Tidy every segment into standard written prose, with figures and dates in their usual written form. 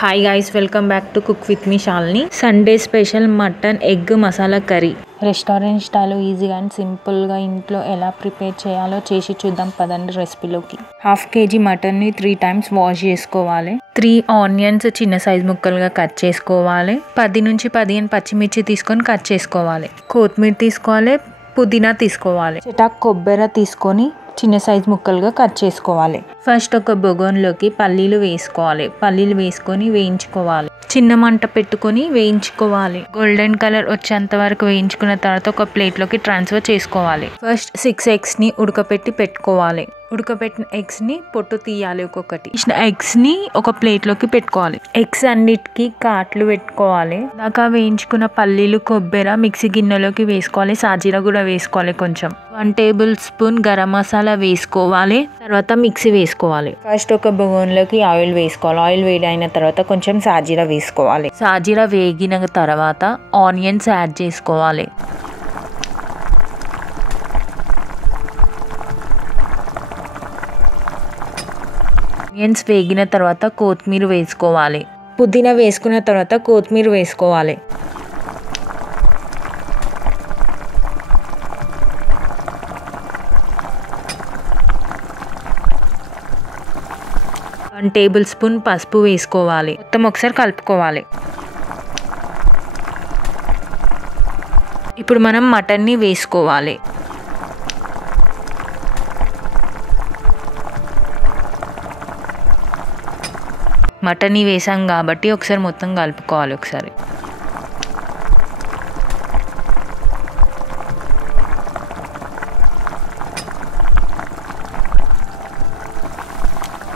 Hi guys, welcome back to cook with me Shalini. Sunday special mutton egg masala curry. Restaurant style ఈజీగా and సింపుల్గా ఇంట్లో ఎలా prepare చేయాలో చేసి చూద్దాం పదండి రెసిపీలోకి. 1/2 kg మటన్ని 3 times వాష్ చేసుకోవాలి. 3 ఆనియన్స్ చిన్న సైజ్ ముక్కలుగా కట్ చేసుకోవాలి. 10 నుంచి 15 పచ్చిమిర్చి తీసుకొని కట్ చేసుకోవాలి. కొత్తిమీర తీసుకోవాలి, పుదీనా తీసుకోవాలి. చిటాక్ కొబ్బరి తీసుకొని చిన్న సైజ్ ముక్కలుగా కట్ చేసుకోవాలి. ఫస్ట్ ఒక బొగోన్లోకి పల్లీలు వేసుకోవాలి. పల్లీలు వేసుకొని వేయించుకోవాలి. చిన్న మంట పెట్టుకొని వేయించుకోవాలి. గోల్డెన్ కలర్ వచ్చేంత వరకు వేయించుకున్న తర్వాత ఒక ప్లేట్లోకి ట్రాన్స్ఫర్ చేసుకోవాలి. ఫస్ట్ 6 eggsని ఉడకపెట్టి పెట్టుకోవాలి. ఉడకపెట్టిన ఎగ్స్ని పొట్టు తీయాలి. ఒక్కొక్కటి ఎగ్స్ని ఒక ప్లేట్లోకి పెట్టుకోవాలి. ఎగ్స్ అన్నిటికీ కాట్లు పెట్టుకోవాలి. దాకా వేయించుకున్న పల్లీలు కొబ్బరి మిక్సీ గిన్నెలోకి వేసుకోవాలి. సాజీరా కూడా వేసుకోవాలి. కొంచెం 1 tablespoon గరం మసాలా వేసుకోవాలి. తర్వాత మిక్సీ వేసుకోవాలి. ఫస్ట్ ఒక బగోన్లోకి ఆయిల్ వేసుకోవాలి. ఆయిల్ వేడి అయిన తర్వాత కొంచెం సాజీరా వేసుకోవాలి. సాజీరా వేగిన తర్వాత ఆనియన్స్ యాడ్ చేసుకోవాలి. ఆనియన్స్ వేగిన తర్వాత కొత్తిమీర వేసుకోవాలి. పుదీనా వేసుకున్న తర్వాత కొత్తిమీర వేసుకోవాలి. వన్ టేబుల్ స్పూన్ పసుపు వేసుకోవాలి. మొత్తం ఒకసారి కలుపుకోవాలి. ఇప్పుడు మనం మటన్ని వేసుకోవాలి. మటన్ని వేసాం కాబట్టి ఒకసారి మొత్తం కలుపుకోవాలి. ఒకసారి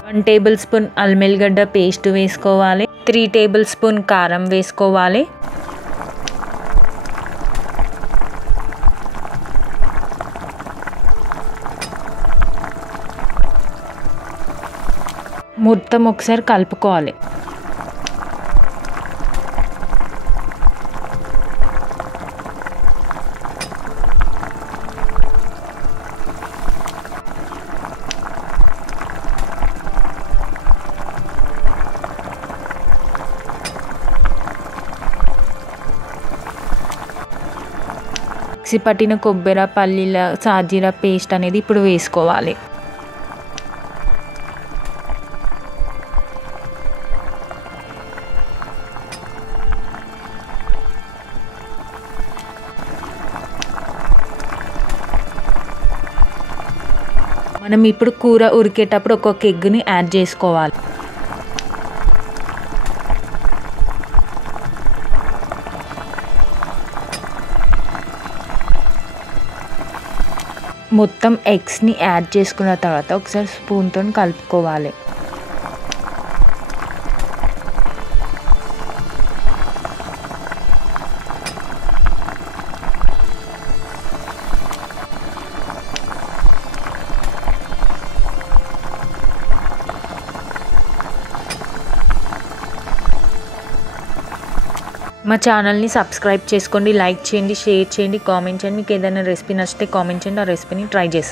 వన్ టేబుల్ స్పూన్ అల్లం వెల్లిగడ్డ పేస్ట్ వేసుకోవాలి. 3 tablespoon కారం వేసుకోవాలి. మొత్తం ఒకసారి కలుపుకోవాలి. మిక్సీ పట్టిన కొబ్బరి పల్లీల సాజీరా పేస్ట్ అనేది ఇప్పుడు వేసుకోవాలి. మనం ఇప్పుడు కూర ఉడికేటప్పుడు ఒక్కొక్క ఎగ్ని యాడ్ చేసుకోవాలి. మొత్తం ఎగ్స్ని యాడ్ చేసుకున్న తర్వాత ఒకసారి స్పూన్తో కలుపుకోవాలి. మా ఛానల్ని సబ్స్క్రైబ్ చేసుకోండి, లైక్ చేయండి, షేర్ చేయండి, కామెంట్ చేయండి. మీకు ఏదైనా రెసిపీ నచ్చితే కామెంట్ చేయండి. ఆ రెసిపీని ట్రై చేస్తాను.